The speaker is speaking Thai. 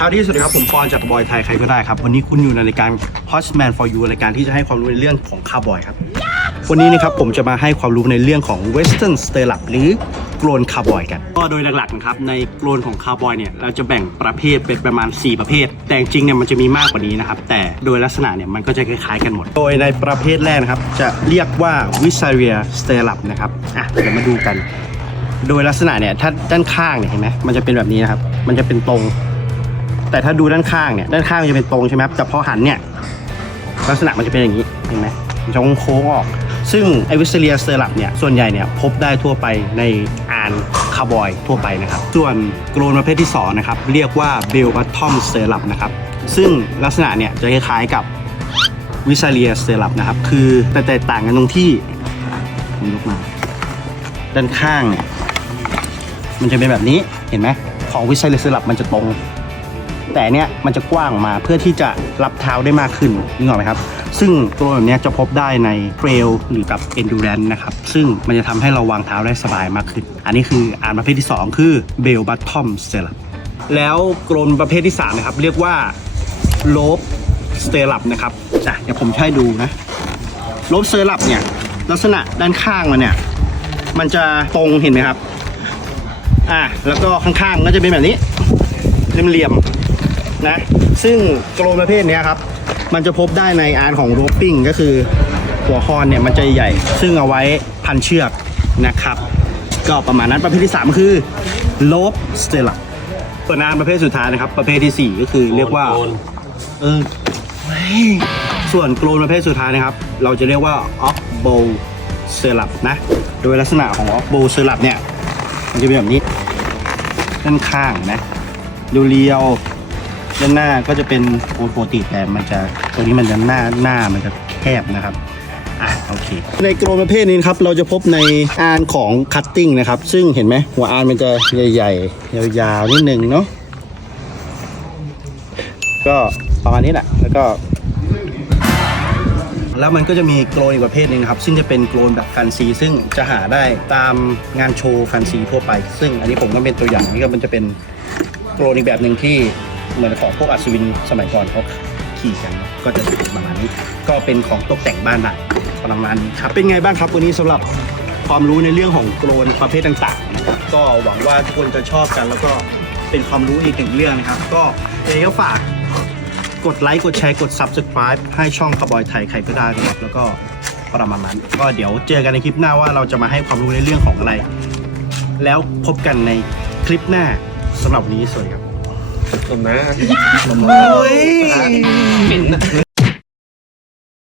ฮาวดี้สวัสดีครับผมปอนจากบอยไทยใครก็ได้ครับ วันนี้คุณอยู่ในรายการ Hotman for You รายการที่จะให้ความรู้ในเรื่องของคาร์บอยครับ วันนี้นะครับผมจะมาให้ความรู้ในเรื่องของ Western s t e l a p หรือโกลนคาร์บอยกัน ก็โดยหลักๆนะครับในโกลนของคาร์บอยเนี่ยเราจะแบ่งประเภทเป็นประมาณ 4 ประเภท แต่จริงเนี่ยมันจะมีมากกว่านี้นะครับ แต่โดยลักษณะเนี่ยมันก็จะคล้ายๆกันหมด โดยในประเภทแรกนะครับจะเรียกว่า w i s a r i a s t e l a p นะครับอะเดี๋ยวมาดูกัน โดยลักษณะเนี่ยถ้าด้านข้างเนี่ยเห็นไหมมันจะเป็นแบบนี้นะครับมันจะเป็นตรง แต่ถ้าดูด้านข้างเนี่ยด้านข้างมันจะเป็นตรงใช่ไหมครับแต่พอหันเนี่ยลักษณะมันจะเป็นอย่างนี้เห็นไหมมันจะโค้งออก ซึ่งไอวิสเลียสเตอร์ลับเนี่ยส่วนใหญ่เนี่ยพบได้ทั่วไปในอานคาร์บอยทั่วไปนะครับ ส่วนโกลนประเภทที่สองนะครับเรียกว่าเบลบัตทอมสเตอร์ลับนะครับซึ่งลักษณะเนี่ยจะคล้ายๆกับวิสเลียสเตอร์ลับนะครับคือแต่แตกต่างกันตรงที่ผมยกมาด้านข้างเนี่ยมันจะเป็นแบบนี้เห็นไหมของวิสัยเลสลับมันจะตรง แต่เนี้ยมันจะกว้างมาเพื่อที่จะรับเท้าได้มากขึ้นนึกออกไหมครับ ซึ่งตัวแบบเนี้ยจะพบได้ในเทรลหรือกับ endurance นะครับ ซึ่งมันจะทำให้เราวางเท้าได้สบายมากขึ้น อันนี้คืออ่านประเภทที่ 2 คือ bell bottom s t e l l u p แล้วกรนประเภทที่3นะครับเรียกว่า lobe s t e l l u p นะครับอะเดี๋ยวผมจะให้ดูนะ lobe s t e l l u p เนี่ยลักษณะด้านข้างมันเนี่ยมันจะตรงเห็นไหมครับ อะแล้วก็ข้างๆก็จะเป็นแบบนี้เหลี่ยม นะซึ่งโกลนประเภทนี้ครับ มันจะพบได้ในอาร์ของโรปปิ้งก็คือหัวคอนเนี่ยมันจะใหญ่ ซึ่งเอาไว้พันเชือกนะครับ ก็ประมาณนั้นประเภทที่ 3 คือโลบสเตล่าส่วนอาร์ตประเภทสุดท้ายนะครับ ประเภททีสี่ 4 ก็คือเรียกว่าเออส่วนโกลนประเภทสุดท้ายนะครับ เราจะเรียกว่าออฟโบเซลับนะ โดยลักษณะของออฟโบเซลับเนี่ย มันจะเป็นแบบนี้ด้านข้างนะเรียวๆ ด้านหน้าก็จะเป็นโปรตีแต่มันจะตรงนี้มันจะหน้าหน้ามันจะแคบนะครับอะโอเคในโกลนประเภทนี้ครับเราจะพบในอานของคัตติ้งนะครับ ซึ่งเห็นไหมหัวอานมันจะใหญ่ๆยาวๆนิดนึงเนาะก็ประมาณนี้แหละแล้วก็ แล้วมันก็จะมีโกลนอีกประเภทหนึ่งครับ ซึ่งจะเป็นโกลนแบบแฟนซี ซึ่งจะหาได้ตามงานโชว์แฟนซีทั่วไป ซึ่งอันนี้ผมก็เป็นตัวอย่างนี่ก็มันจะเป็นโกลนอีกแบบหนึ่งที่ เหมือนของพวกอัศวินสมัยก่อนเขาขี่กัน ก็จะเป็นประมาณนี้ ก็เป็นของตกแต่งบ้านได้ประมาณนี้ครับ เป็นไงบ้างครับวันนี้สำหรับความรู้ในเรื่องของโกลนประเภทต่างๆนะครับก็หวังว่าทุกคนจะชอบกัน แล้วก็เป็นความรู้อีกหนึ่งเรื่องนะครับ ก็ยังก็ฝากกดไลค์กดแชร์กด Subscribe ให้ช่องคาร์บอยไทยใครก็ได้นะครับแล้วก็ประมาณนั้นก็เดี๋ยวเจอกันในคลิปหน้าว่าเราจะมาให้ความรู้ในเรื่องของอะไร แล้วพบกันในคลิปหน้าสำหรับวันนี้สวัสดีครับ ผมนะโอ้ยเหม็นนะ